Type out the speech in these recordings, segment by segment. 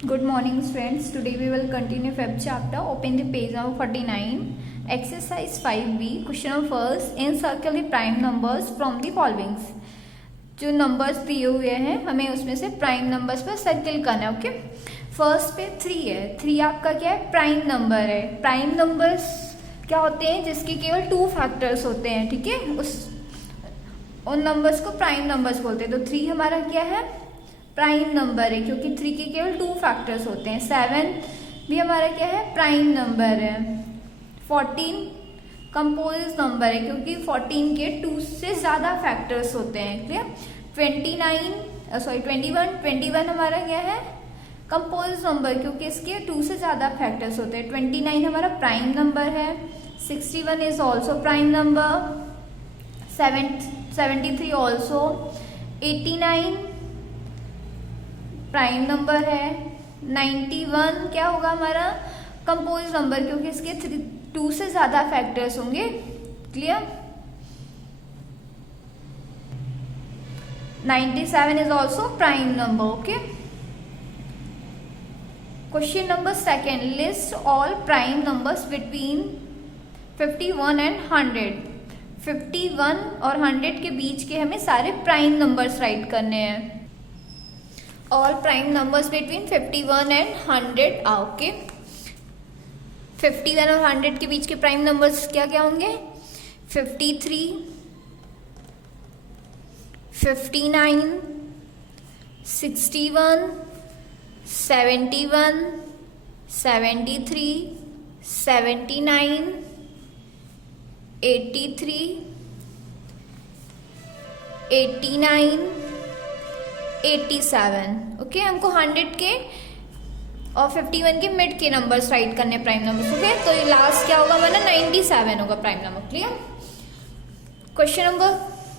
Good morning students. Today we will continue fifth chapter. Open the page number 49. Exercise 5b. Question number first. Encircle the prime numbers from the following. जो numbers दिए हुए हैं हमें उसमें से prime numbers पर circle करना है. ओके, फर्स्ट पे 3 है. 3 आपका क्या है? प्राइम नंबर है. प्राइम नंबर्स क्या होते हैं? जिसके केवल 2 फैक्टर्स होते हैं. ठीक है, उन नंबर्स को प्राइम नंबर्स बोलते हैं. तो 3 हमारा क्या है? प्राइम नंबर है, क्योंकि 3 के केवल 2 फैक्टर्स होते हैं. 7 भी हमारा क्या है? प्राइम नंबर है. 14 कंपोजिट नंबर है, क्योंकि 14 के 2 से ज्यादा फैक्टर्स होते हैं. क्लियर? 21 हमारा क्या है? कंपोजिट नंबर, क्योंकि इसके 2 से ज्यादा फैक्टर्स होते हैं. 29 हमारा प्राइम नंबर है. 61 is also prime number. 73 also. 89 prime number है. 91 क्या होगा हमारा? कंपोजिट नंबर, क्योंकि इसके 2 से ज्यादा फैक्टर्स होंगे. Clear? 97 is also prime number. Okay, question number second. List all prime numbers between 51 and 100. 51 और 100 के बीच के हमें सारे प्राइम नंबर्स राइट करने हैं. All prime numbers between 51 and 100. Okay, 51 और 100 के बीच के प्राइम नंबर्स क्या क्या होंगे? 53, 59, 61, 71, 73, 79, 83, 89, 87. ओके, हमको 100 के और 51 के मिड के नंबर्स राइट करने प्राइम नंबर्स. ओके, तो ये लास्ट क्या होगा हमारा? 97 होगा prime number. Clear? Question number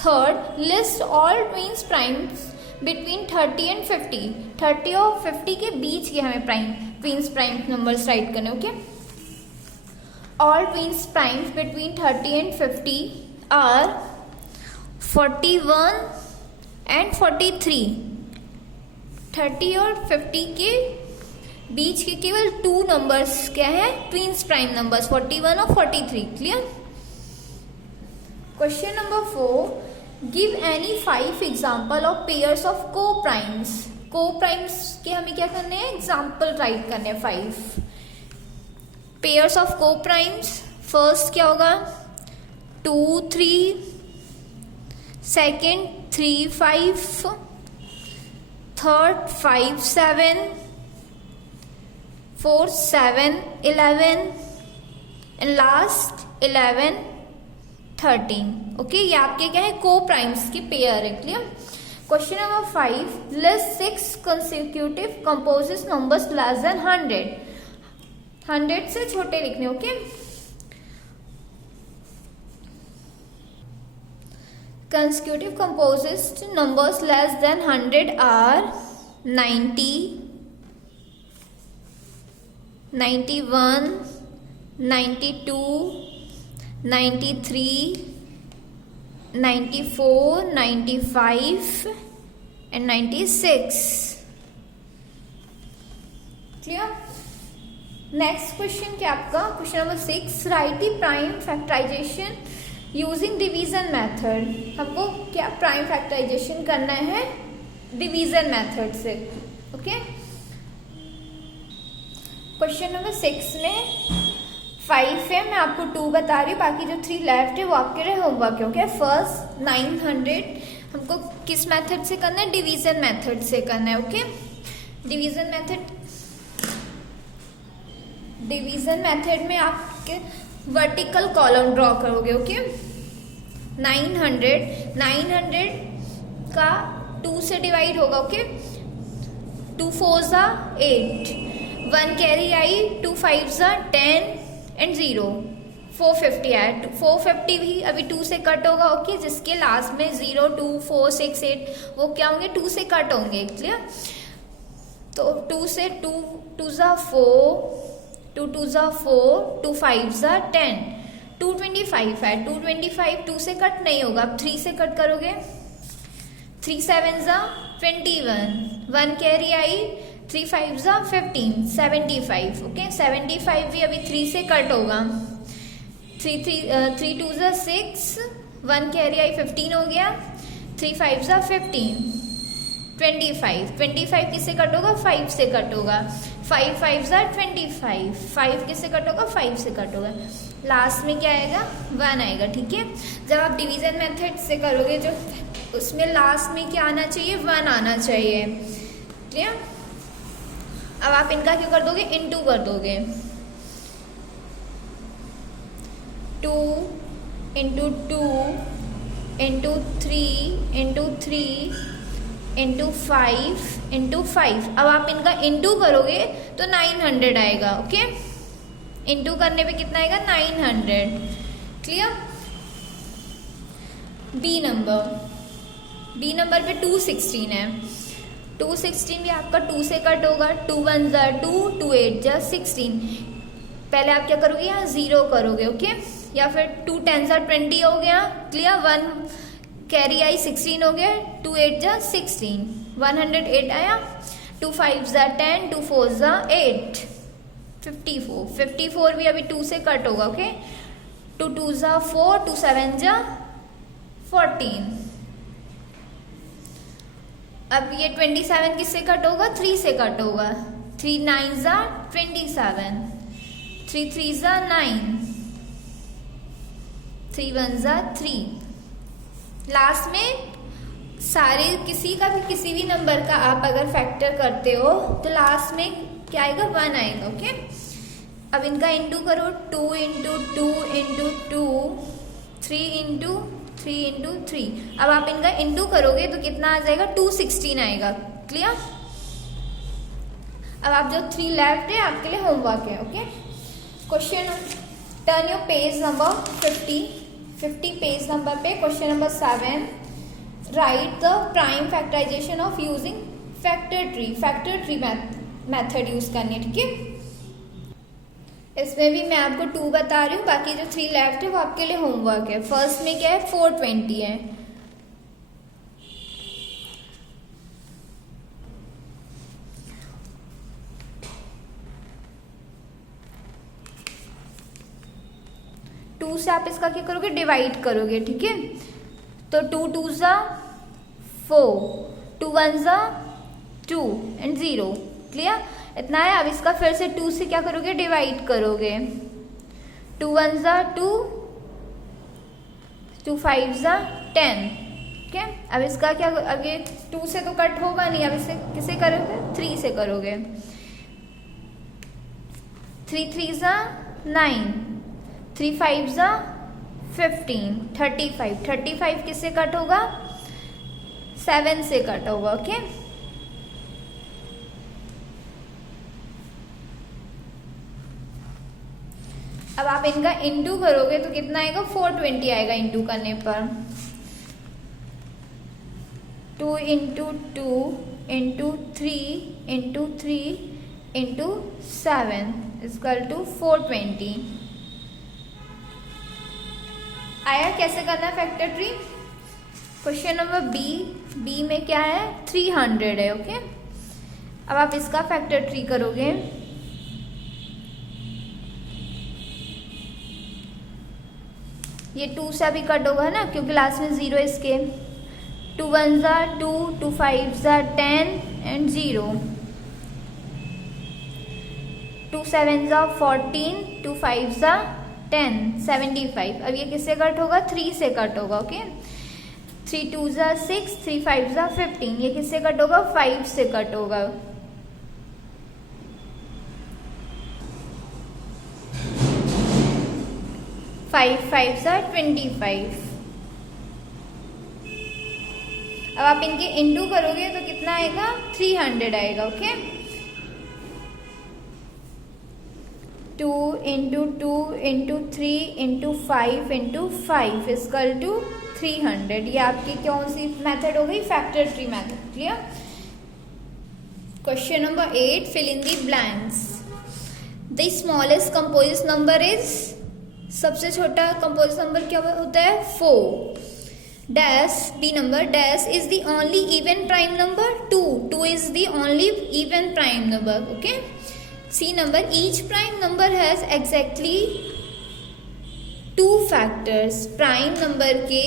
third. List all twins primes between 30 and 50. 30 और 50 के बीच के हमें ट्विन्स प्राइम नंबर्स राइट करने. Okay, all twins primes between 30 and 50 are 41 and 43. 30 और 50 के बीच के केवल 2 नंबर्स क्या है? ट्विन्स प्राइम नंबर्स, 41 और 43. Clear? Question number 4. Give any 5 example of pairs of को प्राइम्स. को प्राइम्स के हमें क्या करने हैं? एग्जाम्पल राइट करने हैं 5 पेयर्स ऑफ को प्राइम्स. फर्स्ट क्या होगा? 2 3, second 3 5, third 5 7, fourth 7 11 and last 11 13. Okay, ये आपके क्या है? को प्राइम्स की पेयर है. Clear? Question number 5. List 6 consecutive composite numbers less than 100. 100 से छोटे लिखने. Okay, consecutive composite numbers less than 100 are 90, 91, 92, 93, 94, 95 and 96. Clear? Next question क्या आपका? Question number 6. Write the prime factorization using division method. हमको क्या prime factorization करना है? Division method से. ओके, क्वेश्चन नंबर 6 में 5 है, मैं आपको 2 बता रही हूँ, बाकी जो 3 लेफ्ट है वो आपके लिए होमवर्क है. ओके, फर्स्ट 900 हमको किस मेथड से करना है? डिवीजन मेथड से करना है. ओके, डिवीजन मेथड में आपके वर्टिकल कॉलम ड्रॉ करोगे. ओके, 900 का 2 से डिवाइड होगा. ओके, 2 4 जा 8, 1 कैरी आई, 2 5 जा 10 एंड 0, 450 आया. 450 भी अभी 2 से कट होगा. ओके, जिसके लास्ट में 0 2 4 6 8 वो क्या होंगे? 2 से कट होंगे. क्लियर? तो 2 से 2 जा 4, 2 2 जा 4, 2 5 जा 10, 225 है. 225 2 से कट नहीं होगा. अब 3 से कट करोगे. 3 7 जा 21, 1 कैरी आई, 3 5 ज़ा 15 75। ओके 75 भी अभी 3 से कट होगा। 3 2 ज़ा 6, 1 कैरी आई 15 हो गया। 3 5 ज़ा 15 25। 25 किससे कट होगा? 5 से कट होगा। 5 5 ज़ा 25, 5 किससे कट होगा? 5 से कट होगा। लास्ट में क्या आएगा? 1 आएगा। ठीक है, जब आप डिवीजन मेथड से करोगे जो उसमें लास्ट में क्या आना चाहिए? 1 आना चाहिए। क्लियर? अब आप इनका क्यों कर दोगे? इनटू कर दोगे। 2 into 2 into 3 into 3 into 5 into 5। अब आप इनका इंटू करोगे तो 900 आएगा। ओके, इंटू करने पे कितना आएगा? 900। क्लियर? बी नंबर पे 216 है। 216 भी आपका 2 से कट होगा। 2 1 ज़ा 2, 2 8 ज़ा 16। पहले आप क्या करोगे? यहाँ 0 करोगे। ओके, या फिर 2 10 ज़ा 20 हो गया। क्लियर? 1 कैरी आई 16 हो गया। 2 8 ज़ा 16, 108 आया। 2 5 ज़ा 10, 2 4 ज़ा 8, 54। 54 भी अभी 2 से कट होगा। ओके, 2 2 ज़ा 4, 2 7 ज़ा 14। अब ये 27 किससे कट होगा? 3 से कट होगा। 3 9 ज़ा 27, 3 3 ज़ा 9, 3 1 ज़ा 3। लास्ट में सारे किसी भी नंबर का आप अगर फैक्टर करते हो तो लास्ट में क्या आएगा? 1 आएगा। ओके, अब इनका इंटू करो। 2 इंटू 2 इंटू 2, 3 इंटू 3 इंटू 3। अब आप इनका इंटू करोगे तो कितना आ जाएगा? 216 आएगा। क्लियर? अब आप जो 3 लेफ्ट है आपके लिए होमवर्क है। Okay, question, turn your page number 50 page number पे question number 7, write the prime factorization of using factor tree method use करनी है। ठीक है, इसमें भी मैं आपको 2 बता रही हूँ, बाकी जो 3 लेफ्ट है वो आपके लिए होमवर्क है। फर्स्ट में क्या है? 420 है। टू से आप इसका क्या करोगे? डिवाइड करोगे। ठीक है, तो 2 2 ज़ा 4, 2 1 ज़ा 2 एंड 0। क्लियर? इतना है। अब इसका फिर से 2 से क्या करोगे? डिवाइड करोगे। 2 1 ज़ा 2, 2 5 ज़ा 10। ठीक है, अब इसका क्या? अब ये 2 से तो कट होगा नहीं। अब इसे किसे करोगे? 3 से करोगे। 3 3 ज़ा 9, 3 5 ज़ा 15, 35। 35 किससे कट होगा? 7 से कट होगा। ओके, अब आप इनका इंटू करोगे तो कितना आएगा? 420 आएगा इंटू करने पर। 2 into 2 into 3 into 3 into 7 equal to 420 आया। कैसे करना है factor tree? Question number B में क्या है? 300 है। ओके, अब आप इसका फैक्टर ट्री करोगे। ये 2 से अभी कट होगा ना, क्योंकि लास्ट में 0 इसके। 2 1 ज़ा 2, 2 5 ज़ा 10 एंड 0, 2 7 ज़ा 14, 2 5 ज़ा 10, 75। अब ये किससे कट होगा? 3 से कट होगा। ओके, 3 2 ज़ा 6, 3 5 ज़ा 15। ये किससे कट होगा? 5 से कट होगा। फाइव 5 ज़ा 25। अब आप इनके इंटू करोगे तो कितना आएगा? 300 आएगा। Okay, 2 into 2 into 3 into 5 into 5 equal to 300। ये आपकी कौन सी मेथड हो गई? Factor tree method. Clear? Question number 8, fill in the blanks. The smallest composite number is, सबसे छोटा कंपोजिट नंबर क्या होता है? 4। dash d number dash is the only even prime number. 2 is the only even prime number. Okay. C number each prime number has exactly 2 factors. Prime number के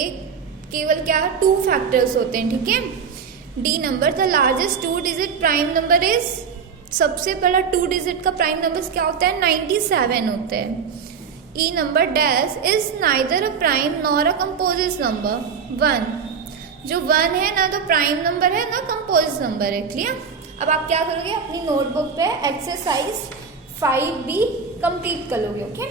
केवल क्या 2 factors होते हैं. ठीक है. D number the largest 2 digit prime number is, सबसे बड़ा 2 digit का प्राइम नंबर क्या होता है 97 होता है. ई number dash is neither a prime nor a composite number. 1 जो 1 है ना तो प्राइम नंबर है ना कंपोजिट नंबर है. क्लियर. अब आप क्या करोगे अपनी नोटबुक पे एक्सरसाइज 5B कंप्लीट कर लोगे. ओके.